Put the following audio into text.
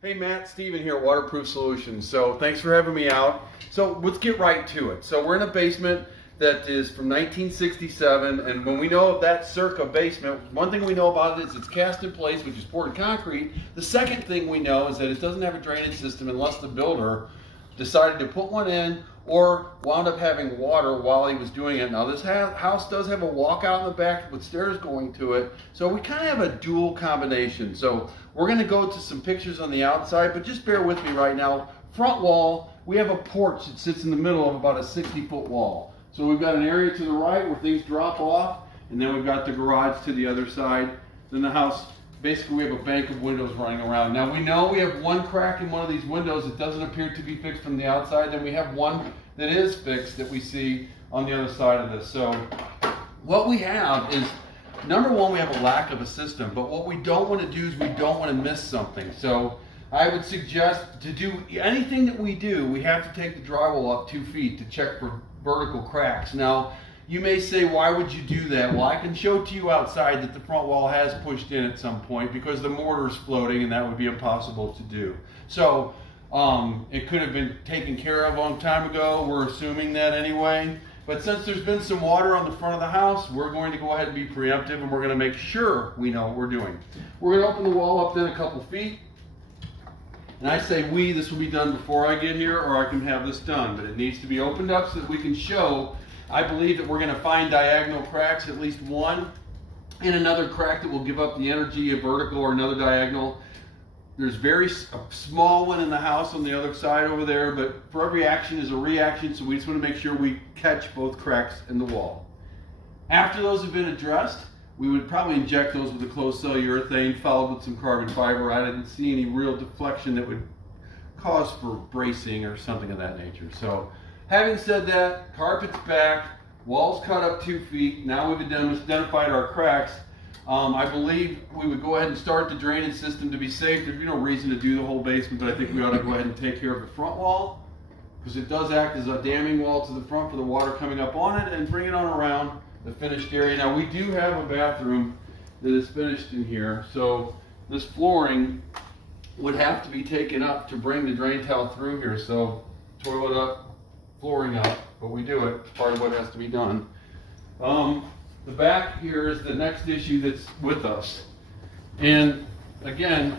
Hey Matt, Steven here, Waterproof Solutions. So thanks for having me out. So let's get right to it. So we're in a basement that is from 1967, and when we know of that circa basement, one thing we know about it is it's cast in place, which is poured concrete. The second thing we know is that it doesn't have a drainage system unless the builder decided to put one in or wound up having water while he was doing it. Now this house does have a walkout in the back with stairs going to it, so we kind of have a dual combination. So we're going to go to some pictures on the outside, but just bear with me right now. Front wall, we have a porch that sits in the middle of about a 60-foot wall. So we've got an area to the right where things drop off, and then we've got the garage to the other side. Then the house, basically we have a bank of windows running around. Now we know we have one crack in one of these windows that doesn't appear to be fixed from the outside. Then we have one that is fixed that we see on the other side of this. So what we have is, number one, we have a lack of a system, but what we don't want to do is we don't want to miss something. So I would suggest to do anything that we do, we have to take the drywall up 2 feet to check for vertical cracks. Now, you may say, why would you do that? Well, I can show to you outside that the front wall has pushed in at some point because the mortar is floating and that would be impossible to do. So it could have been taken care of a long time ago. We're assuming that anyway. But since there's been some water on the front of the house, we're going to go ahead and be preemptive, and we're going to make sure we know what we're doing. We're going to open the wall up then a couple feet. And I say this will be done before I get here, or I can have this done, but it needs to be opened up so that we can show. I believe that we're going to find diagonal cracks, at least one, and another crack that will give up the energy of vertical or another diagonal. There's a small one in the house on the other side over there, but for every action is a reaction, so we just want to make sure we catch both cracks in the wall. After those have been addressed, we would probably inject those with a closed cell urethane followed with some carbon fiber. I didn't see any real deflection that would cause for bracing or something of that nature. So having said that, carpet's back, walls cut up 2 feet. Now we've identified our cracks. I believe we would go ahead and start the drainage system to be safe. There's no reason to do the whole basement, but I think we ought to go ahead and take care of the front wall because it does act as a damming wall to the front for the water coming up on it, and bring it on around the finished area. Now we do have a bathroom that is finished in here, so this flooring would have to be taken up to bring the drain towel through here. So toilet up, flooring up, but we do it. It's part of what has to be done. The back here is the next issue that's with us. And again,